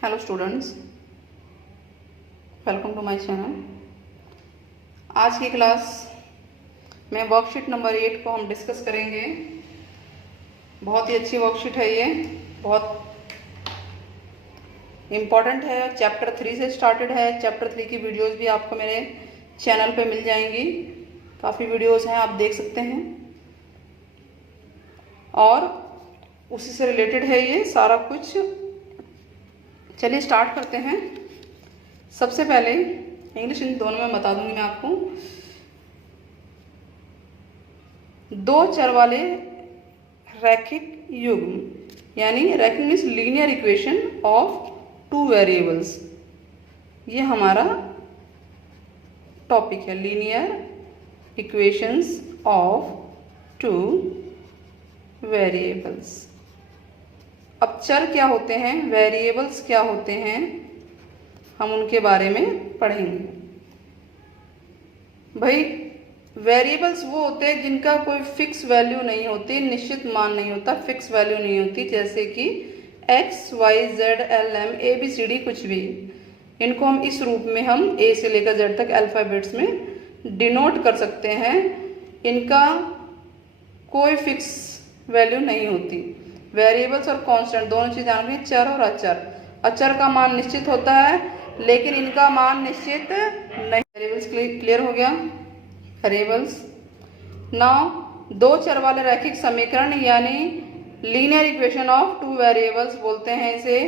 Hello students, welcome to my channel. आज की class में वर्कशीट नंबर 8 को हम डिस्कस करेंगे। बहुत ही अच्छी वर्कशीट है ये, बहुत इम्पॉर्टेंट है। चैप्टर 3 से स्टार्टेड है। चैप्टर 3 की वीडियोस भी आपको मेरे चैनल पे मिल जाएंगी। काफ़ी वीडियोस हैं, आप देख सकते हैं। और उसी से रिलेटेड है ये सारा कुछ। चलिए स्टार्ट करते हैं। सबसे पहले इंग्लिश इन दोनों में बता दूंगी मैं आपको। दो चर वाले रैखिक युग्म यानी रैखिक means linear equation of two variables, ये हमारा टॉपिक है। Linear equations of two variables. अब चर क्या होते हैं, वेरिएबल्स क्या होते हैं, हम उनके बारे में पढ़ेंगे। भाई वेरिएबल्स वो होते हैं जिनका कोई फिक्स वैल्यू नहीं होती, निश्चित मान नहीं होता, फिक्स वैल्यू नहीं होती। जैसे कि x, y, z, l, m, a, b, c, d कुछ भी। इनको हम इस रूप में हम a से लेकर z तक अल्फ़ाबेट्स में डिनोट कर सकते हैं। इनका कोई फिक्स वैल्यू नहीं होती। वेरिएबल्स और कांस्टेंट दोनों चीज़ जान रही है, चर और अचर। अचर का मान निश्चित होता है लेकिन इनका मान निश्चित नहीं। वेरिएबल्स क्लियर हो गया। वेरिएबल्स नाउ दो चर वाले रैखिक समीकरण यानी linear equation of two variables बोलते हैं इसे।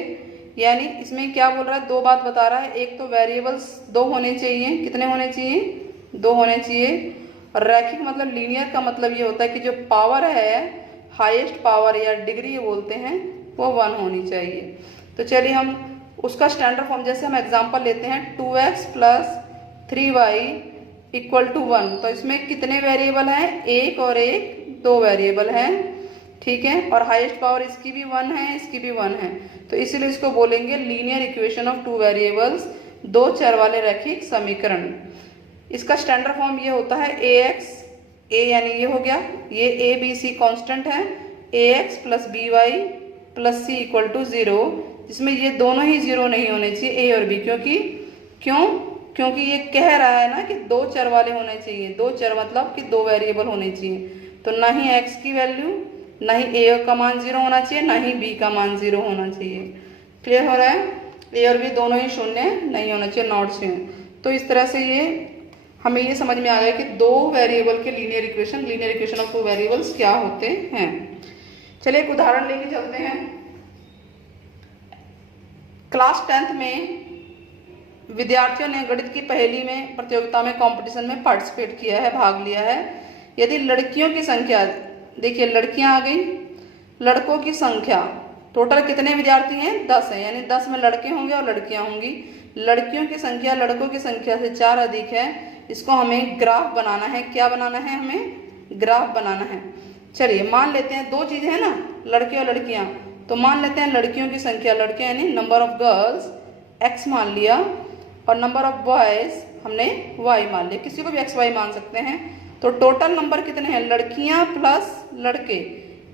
यानी इसमें क्या बोल रहा है, दो बात बता रहा है। एक तो वेरिएबल्स दो होने चाहिए। कितने होने चाहिए? दो होने चाहिए। और रैखिक मतलब लीनियर का मतलब ये होता है कि जो पावर है, हाईएस्ट पावर या डिग्री बोलते हैं, वो 1 होनी चाहिए। तो चलिए हम उसका स्टैंडर्ड फॉर्म, जैसे हम एग्जांपल लेते हैं 2x + 3y = 1। तो इसमें कितने वेरिएबल हैं? एक और एक, दो वेरिएबल हैं, ठीक है। और हाईएस्ट पावर इसकी भी 1 है, इसकी भी 1 है। तो इसीलिए इसको बोलेंगे linear equation of two variables, दो चर वाले रैखिक समीकरण। इसका स्टैंडर्ड फॉर्म ये होता है ax, a यानी ये हो गया, ये a b c कांस्टेंट है, ax + by + c = 0, जिसमें ये दोनों ही 0 नहीं होने चाहिए, a और b। क्योंकि ये कह रहा है ना कि दो चर वाले होने चाहिए। दो चर मतलब कि दो वेरिएबल होने चाहिए। तो ना ही x की वैल्यू, ना ही a का मान 0 होना चाहिए, ना ही b का मान 0 होना चाहिए। क्लियर हो रहा है? a और b दोनों ही शून्य नहीं होना चाहिए, नॉट शून्य। तो इस तरह से ये हमें ये समझ में आ गया कि दो वेरिएबल के linear equation of two variables क्या होते हैं। चलिए एक उदाहरण लेके चलते हैं। क्लास 10th में विद्यार्थियों ने गणित की पहेली में प्रतियोगिता में कंपटीशन में पार्टिसिपेट किया है, भाग लिया है। यदि लड़कियों की संख्या, देखिए लड़कियां आ गई, लड़कों की संख्या टोटल कितने विद्यार्थी हैं? 10 है, यानी 10 में लड़के होंगे और लड़कियां होंगी। लड़कियों की संख्या लड़कों की संख्या से 4 अधिक है। इसको हमें ग्राफ बनाना है। क्या बनाना है? हमें ग्राफ बनाना है। चलिए मान लेते हैं, दो चीजें हैं ना, लड़के और लड़कियां। तो मान लेते हैं लड़कियों की संख्या, लड़के यानी नंबर ऑफ गर्ल्स x मान लिया, और नंबर ऑफ बॉयज हमने y मान लिया। किसी को भी x y मान सकते हैं। तो टोटल नंबर कितने हैं? लड़कियां प्लस लड़के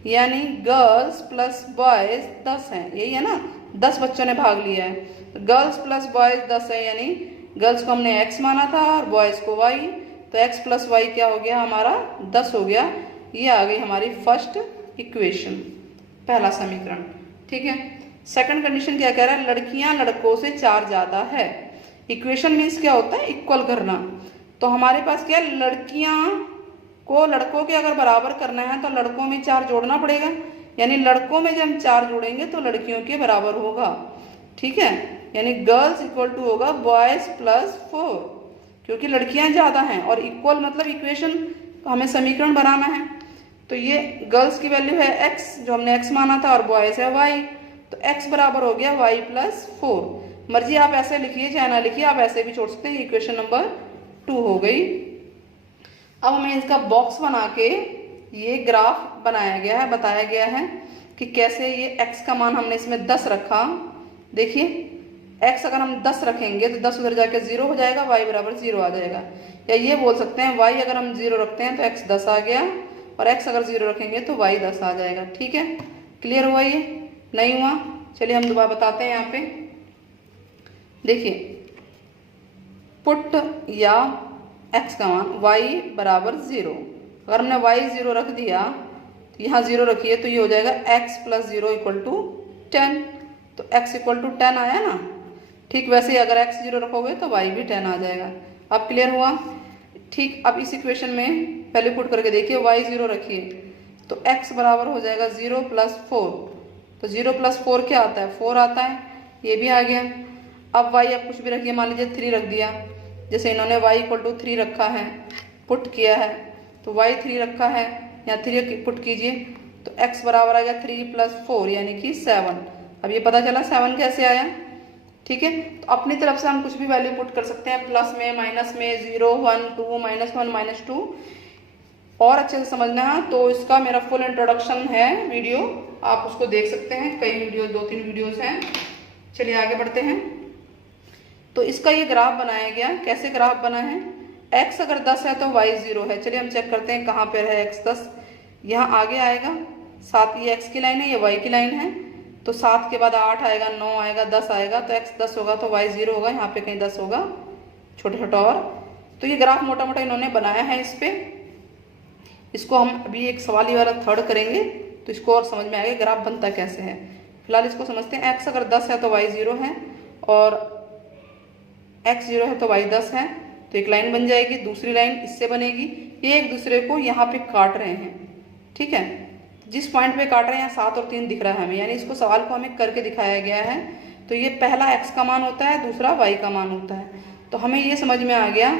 यानी गर्ल्स प्लस बॉयज 10 हैं, यही है ना। 10 बच्चों ने भाग लिया है। तो गर्ल्स प्लस बॉयज 10 है, यानी गर्ल्स को हमने x माना था और बॉयज को y। तो x + y क्या हो गया? हमारा 10 हो गया। ये आ गई हमारी फर्स्ट इक्वेशन, पहला समीकरण, ठीक है। सेकंड कंडीशन क्या कह रहा है? लड़कियां लड़कों से 4 ज़्यादा है। इक्वेशन मीन्स क्या होता है? इक्वल करना। तो हमारे पास क्या है, लड़कियां को लड़कों के अगर बराबर करना है तो लड़कों में 4 जोड़ना पड़ेगा, यानी लड़कों में जब हम 4 जोड़ेंगे तो लड़कियों के बराबर होगा, ठीक है। यानी गर्ल्स = होगा बॉयज + 4, क्योंकि लड़कियां ज़्यादा हैं। और इक्वल मतलब इक्वेशन, हमें समीकरण बनाना है। तो ये गर्ल्स की वैल्यू है x, जो हमने x माना था, और बॉयज है y। तो x बराबर हो गया y + 4। मर्जी आप ऐसे लिखिए चाहे ना लिखिए, आप ऐसे भी छोड़ सकते हैं। इक्वेशन नंबर 2 हो गई। अब हमें इसका बॉक्स बना के ये ग्राफ बनाया गया है, बताया गया है कि कैसे ये x का मान हमने इसमें 10 रखा। देखिए x अगर हम 10 रखेंगे तो 10 उधर जाके 0 हो जाएगा, y बराबर 0 आ जाएगा। या ये बोल सकते हैं y अगर हम 0 रखते हैं तो x 10 आ गया, और x अगर 0 रखेंगे तो y 10 आ जाएगा, ठीक है। क्लियर हुआ? ये नहीं हुआ? चलिए हम दोबारा बताते हैं यहाँ पे। देखिए पुट या x का मान y बराबर 0, अगर हमने y 0 रख दिया तो यहाँ 0 रखिए तो ये हो जाएगा x प्लस 0 इक्वल टू 10, तो x इक्वल टू 10 आया ना। ठीक वैसे ही अगर x 0 रखोगे तो y भी 10 आ जाएगा। अब क्लियर हुआ। ठीक, अब इस इक्वेशन में पहले पुट करके देखिए, y 0 रखिए तो x बराबर हो जाएगा 0 प्लस 4, तो 0 प्लस 4 क्या आता है, 4 आता है, ये भी आ गया। अब y आप कुछ भी रखिए, मान लीजिए 3 रख दिया, जैसे इन्होंने y इक्वल टू 3 रखा है, पुट किया है तो y 3 रखा है, यहाँ 3 पुट कीजिए तो x बराबर आ गया 3 प्लस 4 यानी कि 7। अब ये पता चला 7 कैसे आया। ठीक है, तो अपनी तरफ से हम कुछ भी वैल्यू पुट कर सकते हैं, प्लस में, माइनस में, 0 1 2 -1 -2। और अच्छे से समझना है तो इसका मेरा फुल इंट्रोडक्शन है वीडियो, आप उसको देख सकते हैं, कई वीडियो 2-3 वीडियोस हैं। चलिए आगे बढ़ते हैं। तो इसका ये ग्राफ बनाया गया, कैसे ग्राफ बना है, x अगर 10 है तो y 0 है। चलिए हम चेक करते हैं कहाँ पर है x 10, यहाँ आगे आएगा 7, ये x की लाइन है, ये y की लाइन है, तो 7 के बाद 8 आएगा, 9 आएगा, 10 आएगा, तो x 10 होगा तो y 0 होगा, यहाँ पे कहीं 10 होगा, छोटा छोटा। और तो ये ग्राफ मोटा मोटा इन्होंने बनाया है इस पे। इसको हम अभी एक सवाल ही वाला थर्ड करेंगे तो इसको और समझ में आएगा ग्राफ बनता कैसे है। फिलहाल इसको समझते हैं। x अगर 10 है तो y 0 है, और x 0 है तो y 10 है, तो एक लाइन बन जाएगी, दूसरी लाइन इससे बनेगी, ये एक दूसरे को यहाँ पे काट रहे हैं। ठीक है, जिस पॉइंट पे काट रहे हैं यहाँ 7 और 3 दिख रहा है हमें, यानी इसको सवाल को हमें करके दिखाया गया है। तो ये पहला x का मान होता है, दूसरा y का मान होता है। तो हमें ये समझ में आ गया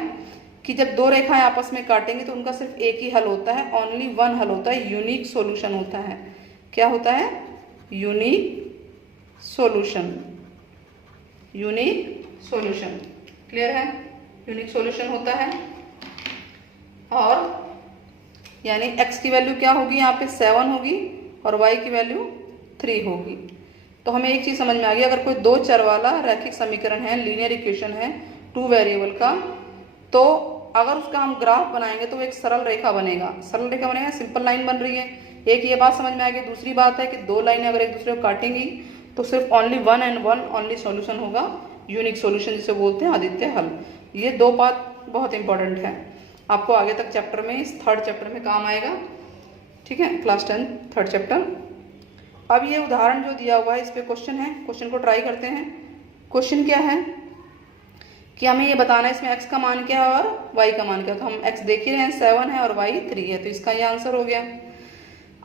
कि जब दो रेखाएं आपस में काटेंगे तो उनका सिर्फ एक ही हल होता है, ओनली वन हल होता है, यूनिक सॉल्यूशन होता है। क्या होता है, unique solution, unique solution. Clear है, यूनिक सॉल्यूशन होता है। और यानी x की वैल्यू क्या होगी, यहाँ पे 7 होगी और y की वैल्यू 3 होगी। तो हमें एक चीज समझ में आ गई, अगर कोई दो चर वाला रैखिक समीकरण है, लीनियर इक्वेशन है 2 वेरिएबल का, तो अगर उसका हम ग्राफ बनाएंगे तो एक सरल रेखा बनेगा। सरल रेखा बनेगा, सिंपल लाइन बन रही है। एक ये बात समझ में आ गई। दूसरी बात है कि दो लाइनें अगर एक दूसरे को काटेंगी तो सिर्फ only one and one only solution होगा, यूनिक सॉल्यूशन जिसे बोलते हैं, आदित्य हल। ये दो बात बहुत इंपॉर्टेंट है, आपको आगे तक चैप्टर में, इस थर्ड चैप्टर में काम आएगा। ठीक है, क्लास 10 थर्ड चैप्टर। अब ये उदाहरण जो दिया हुआ है इस पे क्वेश्चन है, क्वेश्चन को ट्राई करते हैं। क्वेश्चन क्या है कि हमें ये बताना है इसमें x का मान क्या है और y का मान क्या है। तो हम x देख ही रहे हैं 7 है और y 3 है, तो इसका ये आंसर हो गया।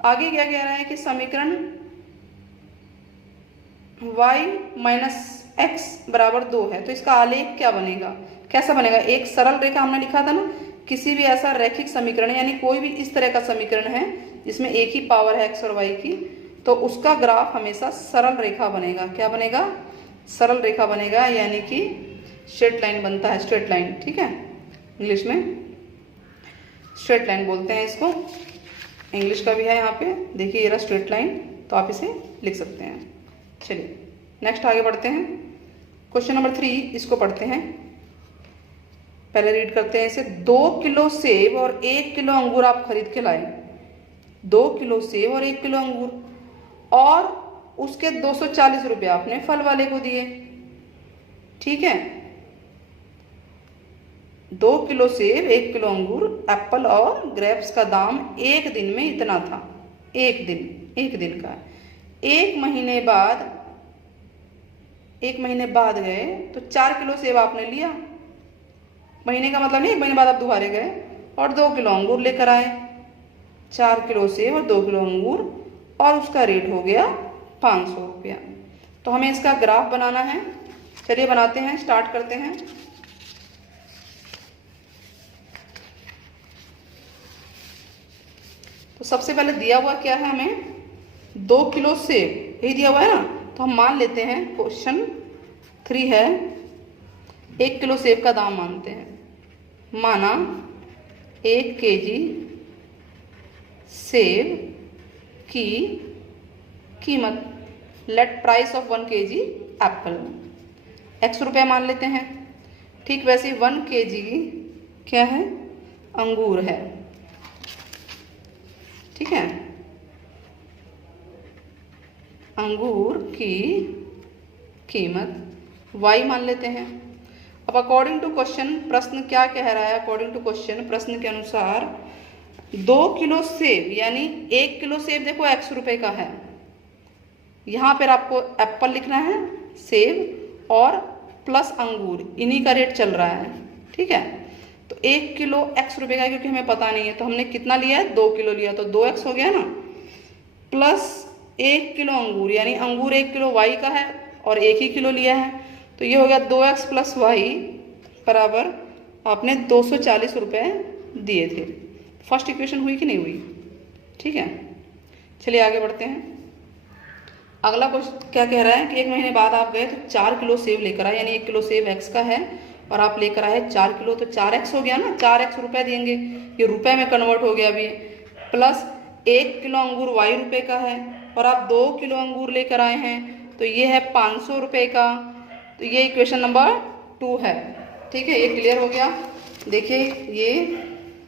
आगे क्या कह रहा है कि समीकरण y माइनस x बराबर 2 है, तो इसका आलेख क्या बनेगा, कैसा बनेगा। एक सरल रेखा हमने लिखा था ना, किसी भी ऐसा रैखिक समीकरण यानी कोई भी इस तरह का समीकरण है जिसमें एक ही पावर है x और y की, तो उसका ग्राफ हमेशा सरल रेखा बनेगा। क्या बनेगा, सरल रेखा बनेगा, यानी कि स्ट्रेट लाइन बनता है, स्ट्रेट लाइन। ठीक है, इंग्लिश में स्ट्रेट लाइन बोलते हैं इसको, इंग्लिश का भी है यहाँ पे, देखिए ये रहा स्ट्रेट लाइन, तो आप इसे लिख सकते हैं। चलिए नेक्स्ट आगे बढ़ते हैं। क्वेश्चन नंबर 3 इसको पढ़ते हैं, पहले रीड करते हैं इसे। 2 किलो सेब और 1 किलो अंगूर आप खरीद के लाए, 2 किलो सेब और 1 किलो अंगूर, और उसके 240 रुपये आपने फल वाले को दिए। ठीक है, 2 किलो सेब, 1 किलो अंगूर, एप्पल और ग्रेप्स का दाम एक दिन में इतना था। एक दिन का। एक महीने बाद गए तो 4 किलो सेब आपने लिया, महीने का मतलब नहीं, एक महीने बाद आप दोबारे गए और 2 किलो अंगूर लेकर आए। 4 किलो सेब और 2 किलो अंगूर, और उसका रेट हो गया 500 रुपया। तो हमें इसका ग्राफ बनाना है। चलिए बनाते हैं, स्टार्ट करते हैं। तो सबसे पहले दिया हुआ क्या है हमें, 2 किलो सेब, यही दिया हुआ है ना, तो हम मान लेते हैं क्वेश्चन 3 है, 1 किलो सेब का दाम मानते हैं। माना 1 केजी सेब की कीमत, late price of 1 KG Apple, x रुपया मान लेते हैं। ठीक वैसे 1 केजी क्या है, अंगूर है। ठीक है, अंगूर की कीमत y मान लेते हैं। अब अकॉर्डिंग टू क्वेश्चन प्रश्न क्या कह रहा है, अकॉर्डिंग टू क्वेश्चन प्रश्न के अनुसार 2 किलो सेब यानी 1 किलो सेब देखो x रुपए का है। यहाँ पर आपको एप्पल लिखना है, सेब और प्लस अंगूर, इन्हीं का रेट चल रहा है। ठीक है, तो 1 किलो x रुपए का, क्योंकि हमें पता नहीं है तो हमने कितना लिया है, 2 किलो लिया, तो 2x हो गया ना, प्लस 1 किलो अंगूर यानी अंगूर 1 किलो y का है और 1 ही किलो लिया है, तो ये हो गया 2x प्लस वाई बराबर आपने 240 रुपये दिए थे। फर्स्ट इक्वेशन हुई कि नहीं हुई? ठीक है, चलिए आगे बढ़ते हैं। अगला क्वेश्चन क्या कह रहा है कि 1 महीने बाद आप गए तो 4 किलो सेब लेकर आए, यानी 1 किलो सेब x का है और आप लेकर आए 4 किलो, तो 4x हो गया ना, 4x रुपये देंगे, ये रुपए में कन्वर्ट हो गया अभी, प्लस 1 किलो अंगूर y रुपये का है और आप 2 किलो अंगूर लेकर आए हैं, तो ये है 500 रुपये का। तो ये इक्वेशन नंबर 2 है। ठीक है, ये क्लियर हो गया, देखिए ये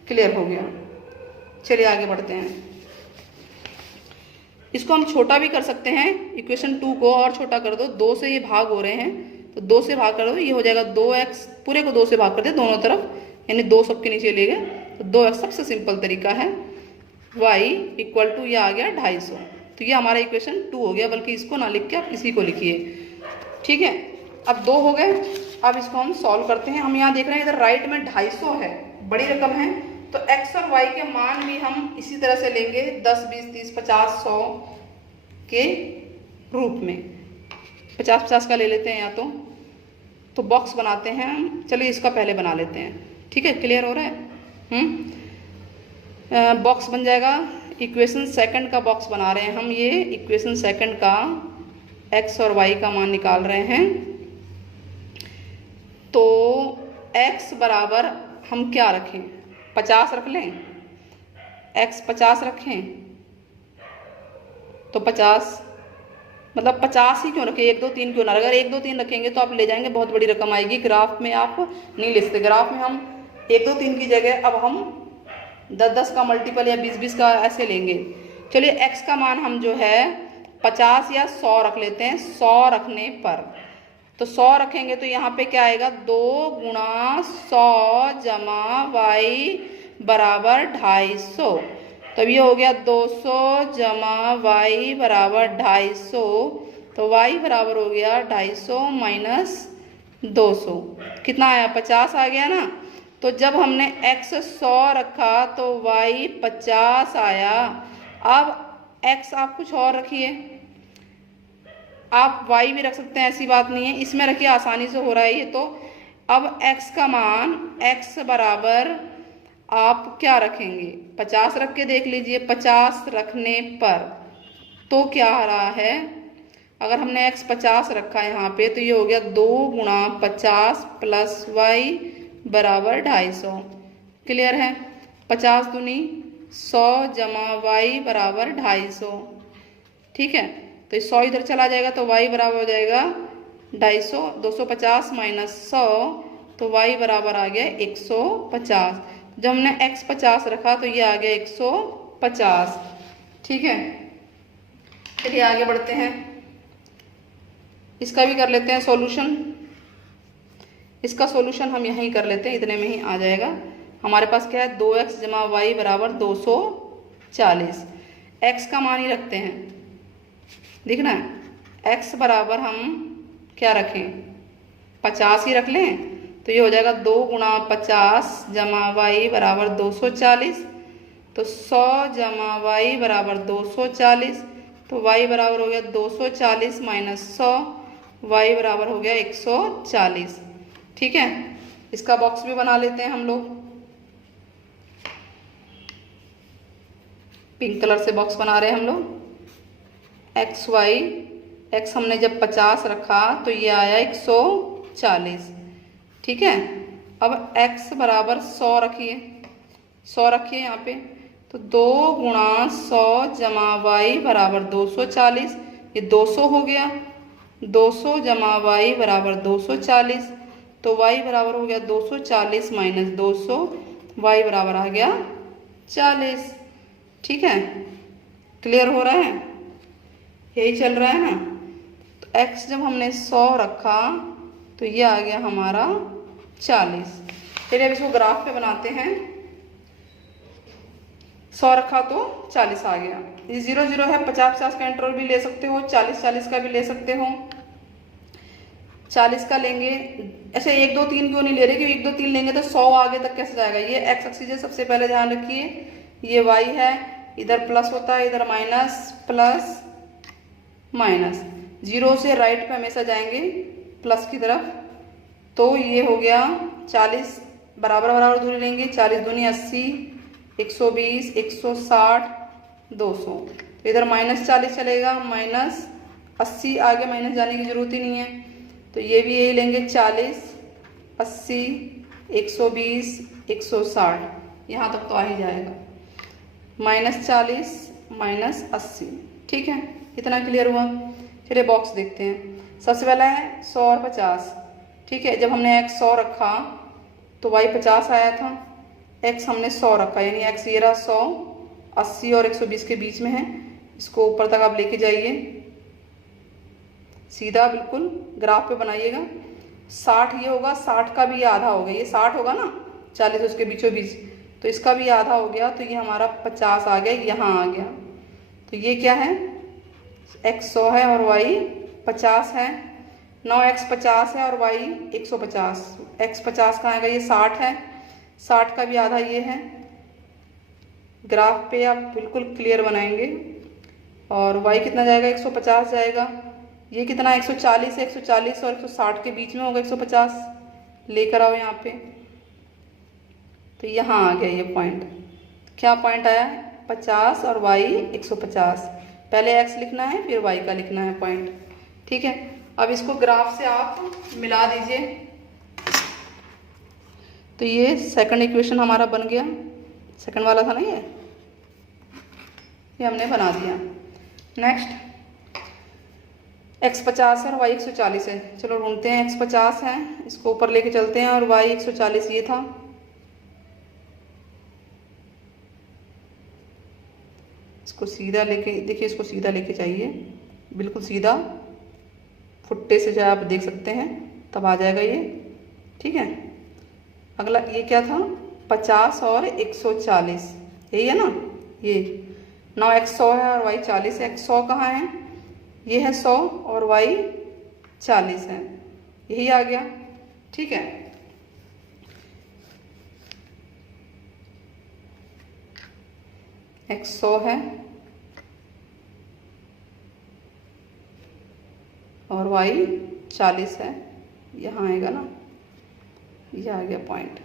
क्लियर हो गया। चलिए आगे बढ़ते हैं। इसको हम छोटा भी कर सकते हैं, इक्वेशन 2 को और छोटा कर दो, 2 से ये भाग हो रहे हैं तो 2 से भाग कर दो, ये हो जाएगा 2x, पूरे को 2 से भाग कर दे दोनों तरफ, यानी 2 सबके नीचे ले गए तो 2x सबसे सिंपल तरीका है। y इक्वल टू ये आ गया 250, तो ये हमारा इक्वेशन 2 हो गया, बल्कि इसको ना लिख के आप इसी को लिखिए। ठीक है, अब 2 हो गए, अब इसको हम सॉल्व करते हैं। हम यहाँ देख रहे हैं इधर राइट में 250 है, बड़ी रकम है, तो x और y के मान भी हम इसी तरह से लेंगे 10, 20, 30, 50, 100 के रूप में। 50-50 का ले लेते हैं या तो बॉक्स बनाते हैं हम। चलिए इसका पहले बना लेते हैं। ठीक है, क्लियर हो रहा है? बॉक्स बन जाएगा, इक्वेशन सेकंड का बॉक्स बना रहे हैं हम। ये इक्वेशन सेकंड का x और y का मान निकाल रहे हैं। तो x बराबर हम क्या रखें, 50 रख लें, x 50 रखें तो 50 मतलब 50 ही क्यों रखें, 1, 2, 3 क्यों ना, अगर 1, 2, 3 रखेंगे तो आप ले जाएंगे, बहुत बड़ी रकम आएगी। ग्राफ में आप नहीं ले सकते, ग्राफ में हम 1, 2, 3 की जगह अब हम 10, 10 का मल्टीपल या 20, 20 का ऐसे लेंगे। चलिए x का मान हम जो है 50 या 100 रख लेते हैं। 100 रखने पर तो 100 रखेंगे तो यहाँ पे क्या आएगा, 2 गुणा 100 जमा y बराबर 250, तब ये हो गया 200 जमा y बराबर 250, तो y बराबर हो गया 250 माइनस 200, कितना आया, 50 आ गया ना। तो जब हमने x 100 रखा तो y 50 आया। अब x आप कुछ और रखिए, आप y भी रख सकते हैं, ऐसी बात नहीं है, इसमें रखिए, आसानी से हो रहा है ये। तो अब x का मान x बराबर आप क्या रखेंगे, 50 रख के देख लीजिए। 50 रखने पर तो क्या आ रहा है, अगर हमने x 50 रखा है यहाँ पे तो ये हो गया 2 गुणा 50 प्लस y बराबर 250। क्लियर है, 50 दूनी 100 जमा y बराबर 250। ठीक है, तो 100 इधर चला जाएगा तो y बराबर हो जाएगा 250, 250 माइनस 100, तो y बराबर आ गया 150। जब हमने x 50 रखा तो ये आ गया 150। ठीक है, चलिए आगे बढ़ते हैं, इसका भी कर लेते हैं सॉल्यूशन। इसका सॉल्यूशन हम यहीं कर लेते हैं, इतने में ही आ जाएगा। हमारे पास क्या है, 2x जमा वाई बराबर 240। x का मान ही रखते हैं, देखना x बराबर हम क्या रखें, 50 ही रख लें, तो ये हो जाएगा 2 गुणा 50 जमा y बराबर 240, तो 100 जमा y बराबर 240, तो y बराबर हो गया 240 माइनस 100, y बराबर हो गया 140। ठीक है, इसका बॉक्स भी बना लेते हैं हम लोग, पिंक कलर से बॉक्स बना रहे हैं हम लोग। एक्स वाई, एक्स हमने जब 50 रखा तो ये आया 140। ठीक है, अब x बराबर 100 रखिए, 100 रखिए यहाँ पे, तो 2 गुणा 100 जमा y बराबर 240, ये 200 हो गया, 200 जमा y बराबर 240, तो y बराबर हो गया 240 माइनस 200, y बराबर आ गया 40। ठीक है, क्लियर हो रहा है, यही चल रहा है ना। तो x जब हमने 100 रखा तो ये आ गया हमारा 40। चलिए अब इसको ग्राफ पे बनाते हैं। 100 रखा तो 40 आ गया। ये 0 0 है, 50 50 का इंटरवल भी ले सकते हो, 40 40 का भी ले सकते हो। 40 का लेंगे, ऐसे 1 2 3 क्यों नहीं ले रहे, क्योंकि 1 2 3 लेंगे तो 100 आगे तक कैसे जाएगा। ये एक्स एक्सिस है, सबसे पहले ध्यान रखिए, ये वाई है, इधर प्लस होता है, इधर माइनस, प्लस माइनस। 0 से राइट पे हमेशा जाएंगे प्लस की तरफ। तो ये हो गया 40, बराबर बराबर दूरी लेंगे, 40 दूनी 80, 120, 160, 200। तो इधर -40 चलेगा, -80, आगे माइनस जाने की जरूरत ही नहीं है। तो ये भी यही लेंगे, 40, 80, 120, 160, यहाँ तक तो आ ही जाएगा। -40, -80, ठीक है, इतना क्लियर हुआ। चलिए बॉक्स देखते हैं। सबसे पहला है 100 और 50, ठीक है। जब हमने x 100 रखा तो y 50 आया था, x हमने 100 रखा, यानी x ये रहा 100, 80 और 120 के बीच में है। इसको ऊपर तक आप लेके जाइए, सीधा बिल्कुल ग्राफ पे बनाइएगा। 60 ये होगा, 60 का भी आधा होगा, ये 60 होगा ना, 40 उसके बीचों बीच, तो इसका भी आधा हो गया, तो ये हमारा 50 आ गया, यहाँ आ गया। तो ये क्या है, x 100 है और y 50 है। 9x 50 है और y 150। x 50 कहाँ आएगा, ये 60 है, 60 का भी आधा ये है। ग्राफ पे आप बिल्कुल क्लियर बनाएंगे। और y कितना जाएगा, 150 जाएगा। ये कितना, 140 है, 140 और 160 के बीच में होगा 150, लेकर आओ यहाँ पे। तो यहाँ आ गया ये पॉइंट, क्या पॉइंट आया, 50 और y 150। पहले x लिखना है, फिर y का लिखना है पॉइंट, ठीक है। अब इसको ग्राफ से आप मिला दीजिए। तो ये सेकंड इक्वेशन हमारा बन गया, सेकंड वाला था ना ये हमने बना दिया। नेक्स्ट x 50 है और y 140 है। चलो ढूंढते हैं, x 50 है, इसको ऊपर लेके चलते हैं, और y 140 ये था। इसको सीधा लेके देखिए, इसको सीधा लेके जाइए, बिल्कुल सीधा, फुट्टे से जो आप देख सकते हैं तब आ जाएगा ये, ठीक है। अगला ये क्या था, 50 और 140, यही है ना। ये 9x 100 है और y 40 है। x 100 कहाँ है, ये है 100 और y 40 है, यही आ गया, ठीक है। x 100 है और y 40 है, यहाँ आएगा ना, ये आ गया पॉइंट।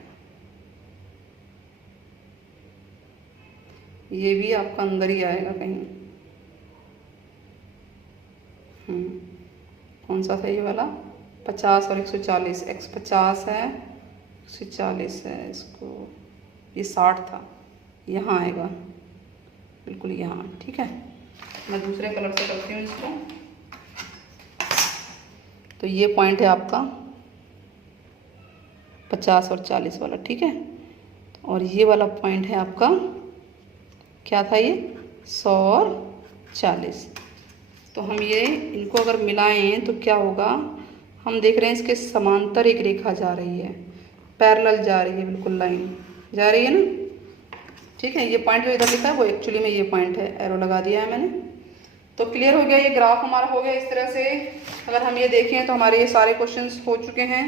ये भी आपका अंदर ही आएगा कहीं। कौन सा था ये वाला, 50 और 140, x 50 है, 140 है, इसको ये 60 था, यहाँ आएगा बिल्कुल यहाँ, ठीक है। मैं दूसरे कलर से करती हूँ इसको। तो ये पॉइंट है आपका 50 और 40 वाला, ठीक है। और ये वाला पॉइंट है आपका, क्या था ये, 100 और 40। तो हम ये इनको अगर मिलाएं तो क्या होगा, हम देख रहे हैं इसके समांतर एक रेखा जा रही है, पैरेलल जा रही है, बिल्कुल लाइन जा रही है ना, ठीक है। ये पॉइंट जो इधर लिखा है वो एक्चुअली में ये पॉइंट है, एरो लगा दिया है मैंने। तो क्लियर हो गया, ये ग्राफ हमारा हो गया इस तरह से। अगर हम ये देखें तो हमारे ये सारे क्वेश्चंस हो चुके हैं।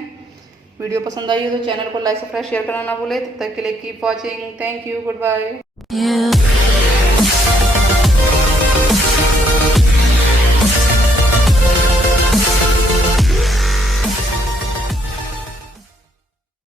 वीडियो पसंद आई हो तो चैनल को लाइक सब्सक्राइब शेयर करना ना भूले। तब तक के लिए keep watching, thank you, good bye.